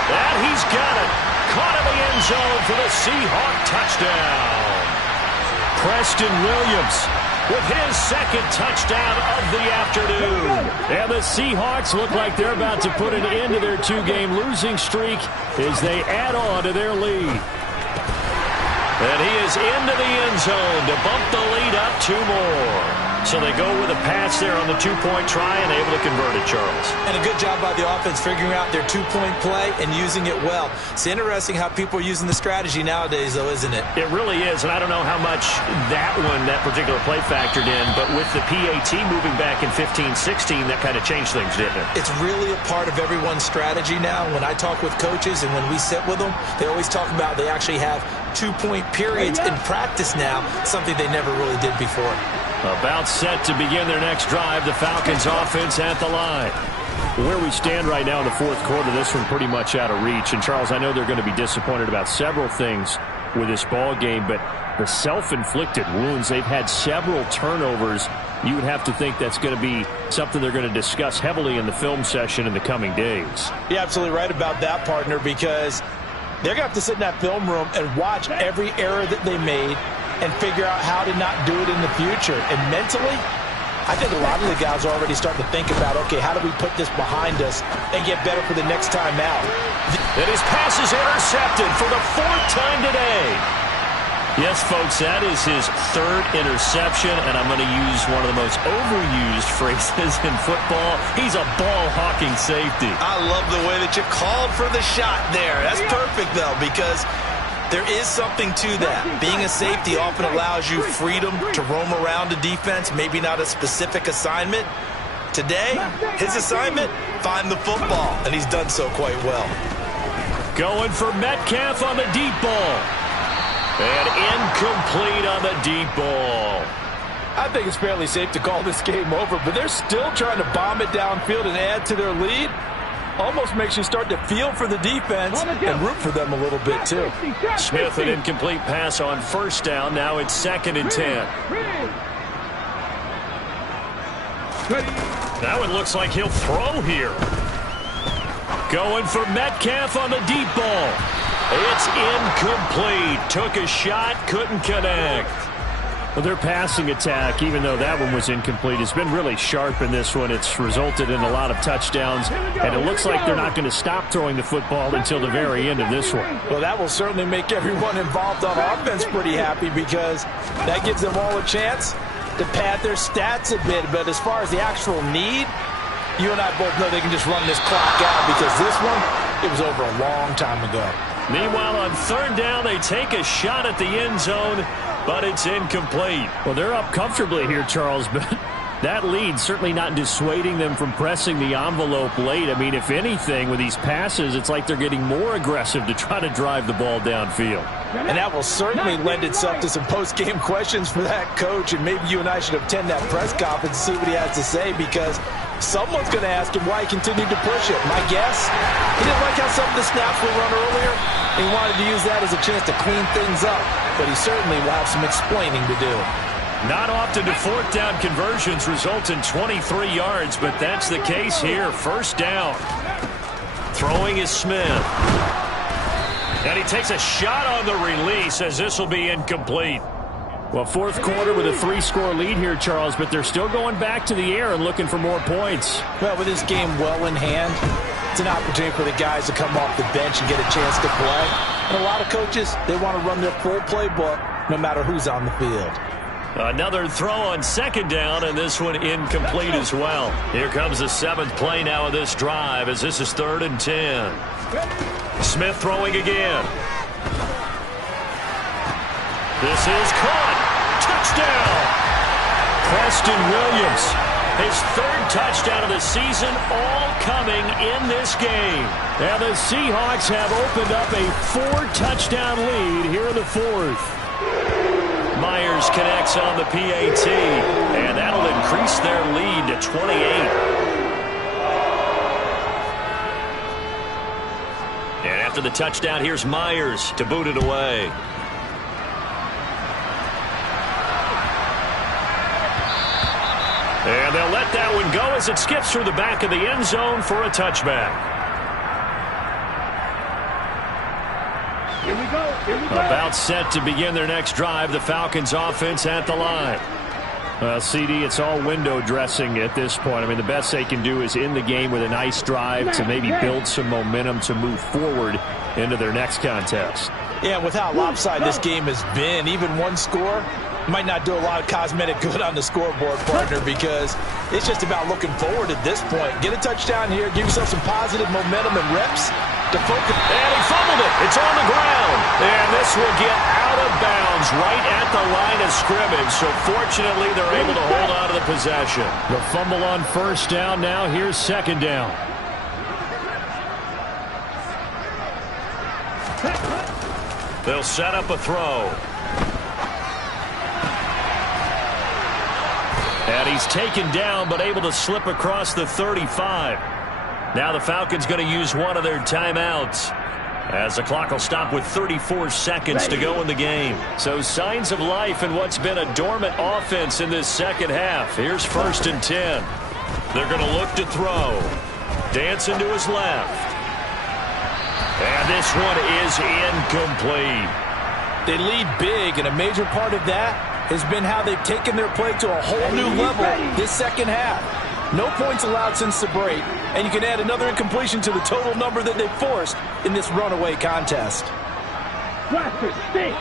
And he's got it. Caught in the end zone for the Seahawk touchdown. Preston Williams with his 2nd touchdown of the afternoon. And the Seahawks look like they're about to put an end to their 2-game losing streak as they add on to their lead. And he is into the end zone to bump the lead up 2 more. So they go with a pass there on the 2-point try and able to convert it, Charles. And a good job by the offense figuring out their 2-point play and using it well. It's interesting how people are using the strategy nowadays, though, isn't it? It really is, and I don't know how much that particular play factored in, but with the PAT moving back in 15-16, that kind of changed things, didn't it? It's really a part of everyone's strategy now. When I talk with coaches and when we sit with them, they always talk about they actually have 2-point periods in practice now, something they never really did before. About set to begin their next drive, the Falcons offense at the line. Where we stand right now in the 4th quarter, this one pretty much out of reach. And, Charles, I know they're going to be disappointed about several things with this ball game, but the self-inflicted wounds, they've had several turnovers. You would have to think that's going to be something they're going to discuss heavily in the film session in the coming days. You're absolutely right about that, partner, because they're going to have to sit in that film room and watch every error that they made and figure out how to not do it in the future. And mentally, I think a lot of the guys are already starting to think about, okay, how do we put this behind us and get better for the next time out? And his pass is intercepted for the 4th time today. Yes, folks, that is his 3rd interception, and I'm going to use one of the most overused phrases in football. He's a ball-hawking safety. I love the way that you called for the shot there. That's perfect, though, because there is something to that. Being a safety often allows you freedom to roam around the defense, maybe not a specific assignment. Today, his assignment, find the football, and he's done so quite well. Going for Metcalf on the deep ball. And incomplete on the deep ball. I think it's fairly safe to call this game over, but they're still trying to bomb it downfield and add to their lead. Almost makes you start to feel for the defense and root for them a little bit, too. Smith, an incomplete pass on first down. Now it's 2nd and 10. Now it looks like he'll throw here. Going for Metcalf on the deep ball. It's incomplete. Took a shot, couldn't connect. Well, their passing attack, even though that one was incomplete, has been really sharp in this one. It's resulted in a lot of touchdowns, and it looks like they're not going to stop throwing the football until the very end of this one. Well, that will certainly make everyone involved on offense pretty happy because that gives them all a chance to pad their stats a bit. But as far as the actual need, you and I both know they can just run this clock out because this one, it was over a long time ago. Meanwhile, on 3rd down, they take a shot at the end zone, but it's incomplete. Well, they're up comfortably here, Charles, but that lead certainly not dissuading them from pressing the envelope late. I mean, if anything, with these passes, it's like they're getting more aggressive to try to drive the ball downfield. And that will certainly lend itself to some post-game questions for that coach, and maybe you and I should attend that press conference and see what he has to say because someone's going to ask him why he continued to push it. My guess, he didn't like how some of the snaps were run earlier. He wanted to use that as a chance to clean things up, but he certainly will have some explaining to do. Not often do 4th down conversions result in 23 yards, but that's the case here. 1st down. Throwing is Smith. And he takes a shot on the release as this will be incomplete. Well, 4th quarter with a 3-score lead here, Charles, but they're still going back to the air and looking for more points. Well, with this game well in hand, it's an opportunity for the guys to come off the bench and get a chance to play. And a lot of coaches, they want to run their full playbook no matter who's on the field. Another throw on 2nd down, and this one incomplete as well. Here comes the 7th play now of this drive as this is 3rd and 10. Smith throwing again. This is caught. Touchdown. Preston Williams. His 3rd touchdown of the season, all coming in this game. And the Seahawks have opened up a 4-touchdown lead here in the 4th. Myers connects on the PAT, and that'll increase their lead to 28. And after the touchdown, here's Myers to boot it away. And they'll let that one go as it skips through the back of the end zone for a touchback. Here we go. Here we go. About set to begin their next drive. The Falcons offense at the line. Well, CD, it's all window dressing at this point. I mean, the best they can do is end the game with a nice drive to maybe build some momentum to move forward into their next contest. Yeah, with how lopsided this game has been, even one score might not do a lot of cosmetic good on the scoreboard, partner, because it's just about looking forward at this point. Get a touchdown here, give yourself some positive momentum and reps to focus. And he fumbled it. It's on the ground. And this will get out of bounds right at the line of scrimmage. So fortunately, they're able to hold on to the possession. The fumble on 1st down. Now here's 2nd down. They'll set up a throw. And he's taken down, but able to slip across the 35. Now the Falcons going to use one of their timeouts, as the clock will stop with 34 seconds to go in the game. So signs of life in what's been a dormant offense in this 2nd half. Here's 1st and 10. They're going to look to throw. Dancing to his left. And this one is incomplete. They lead big, and a major part of that has been how they've taken their play to a whole new level this 2nd half. No points allowed since the break, and you can add another incompletion to the total number that they've forced in this runaway contest. Blaster, stick.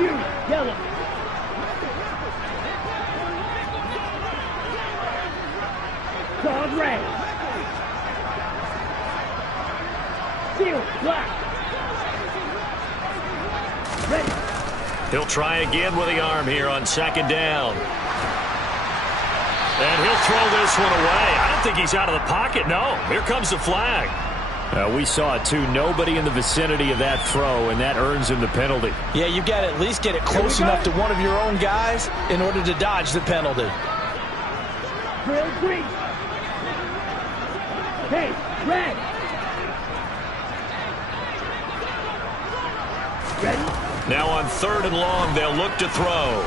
You, yellow. Claws red. Steel, black. Ready. He'll try again with the arm here on 2nd down. And he'll throw this one away. I don't think he's out of the pocket. No, here comes the flag. We saw it too. Nobody in the vicinity of that throw, and that earns him the penalty. Yeah, you got to at least get it close enough to one of your own guys in order to dodge the penalty. Green. Hey, red. Ready? Now on 3rd and long, they'll look to throw.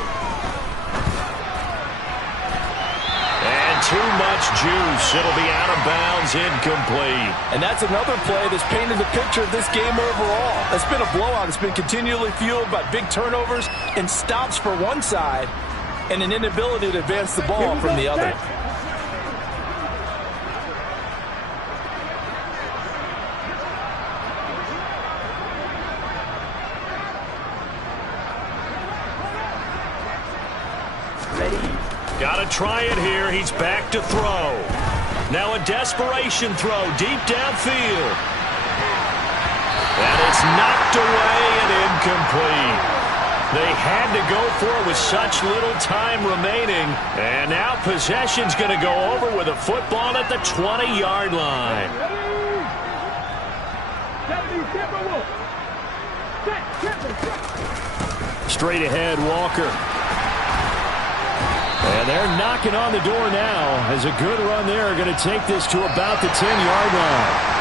And too much juice. It'll be out of bounds, incomplete. And that's another play that's painted the picture of this game overall. It's been a blowout. It's been continually fueled by big turnovers and stops for one side and an inability to advance the ball from the other. Got to try it here. He's back to throw. Now a desperation throw deep downfield. And it's knocked away and incomplete. They had to go for it with such little time remaining. And now possession's going to go over with a football at the 20-yard line. Straight ahead, Walker. And they're knocking on the door now as a good run there are going to take this to about the 10-yard line.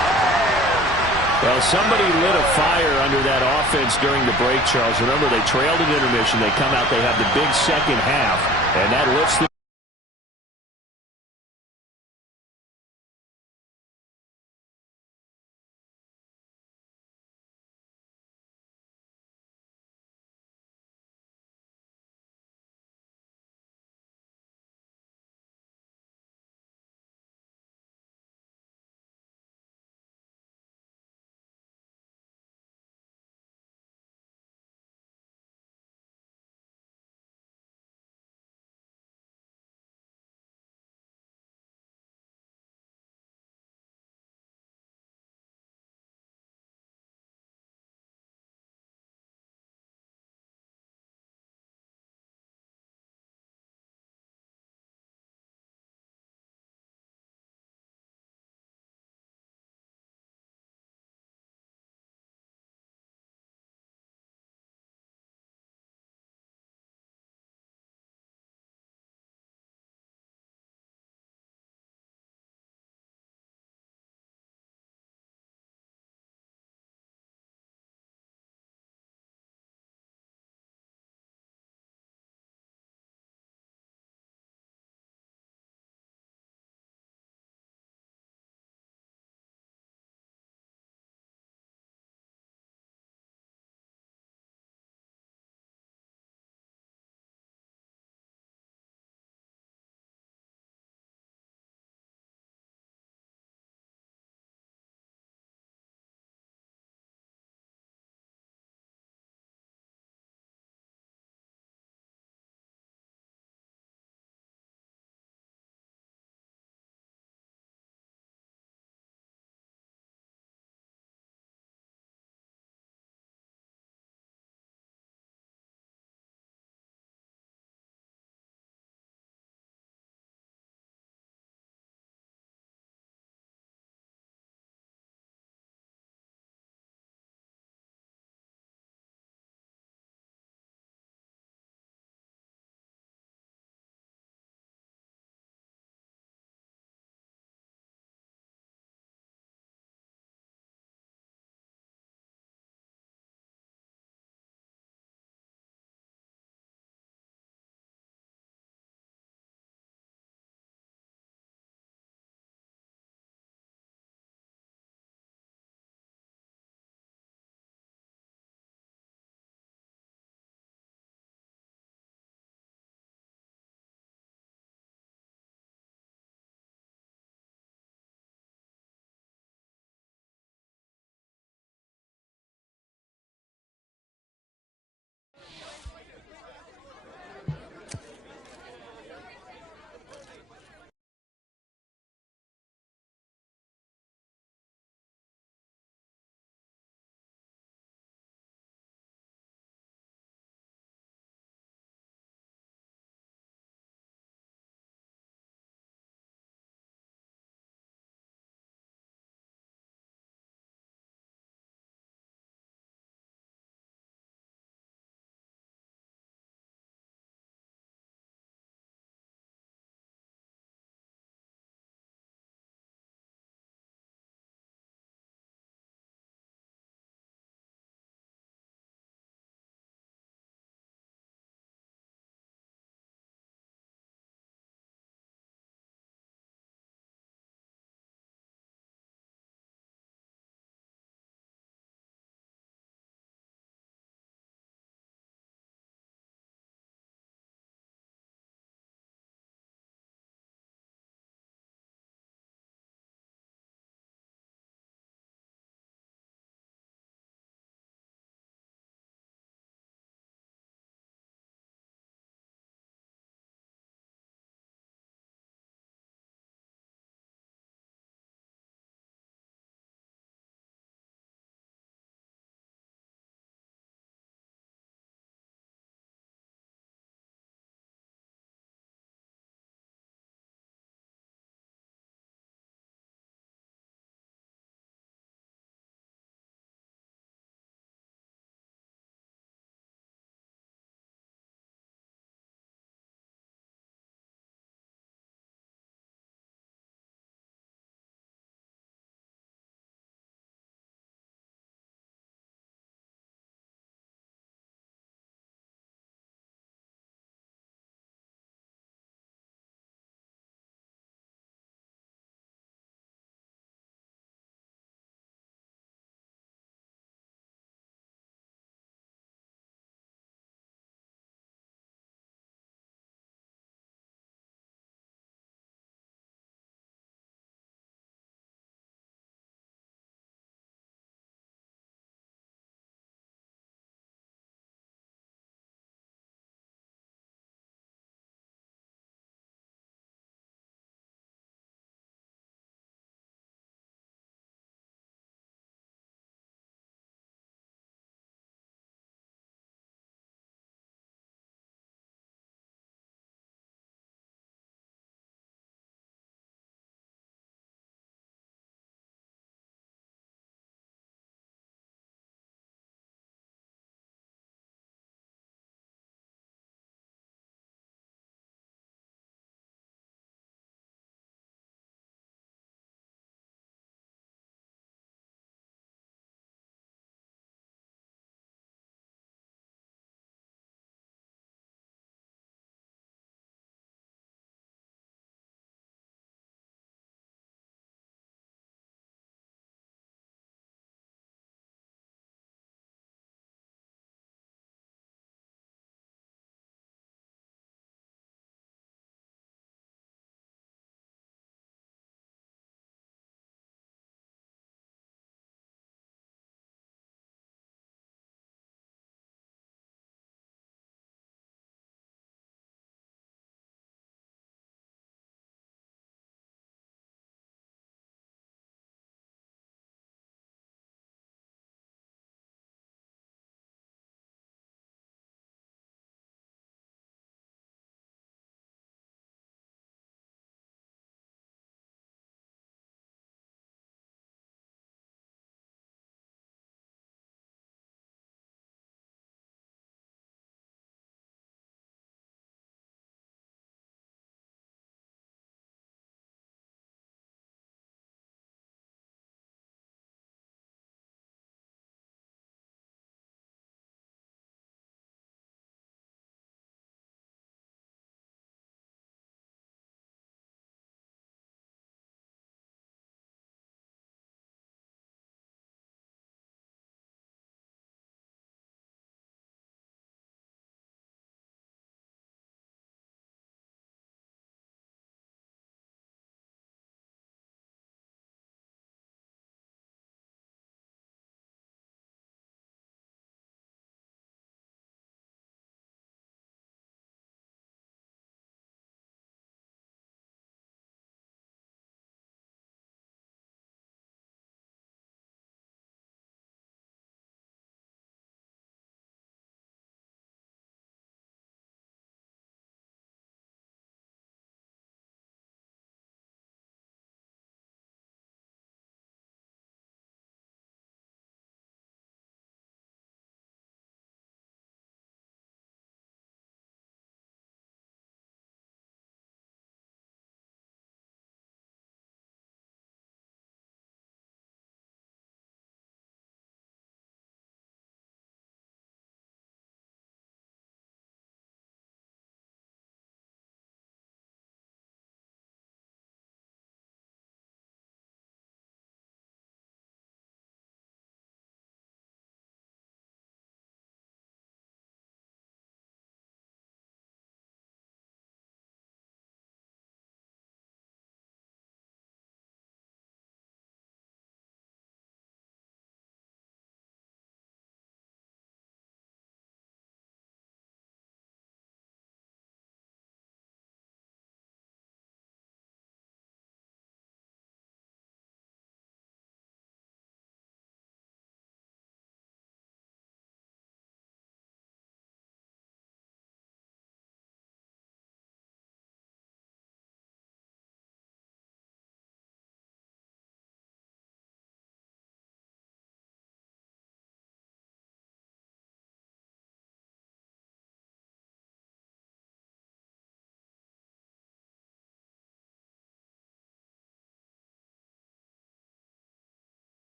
Well, somebody lit a fire under that offense during the break, Charles. Remember, they trailed at intermission. They come out, they have the big second half, and that lifts them.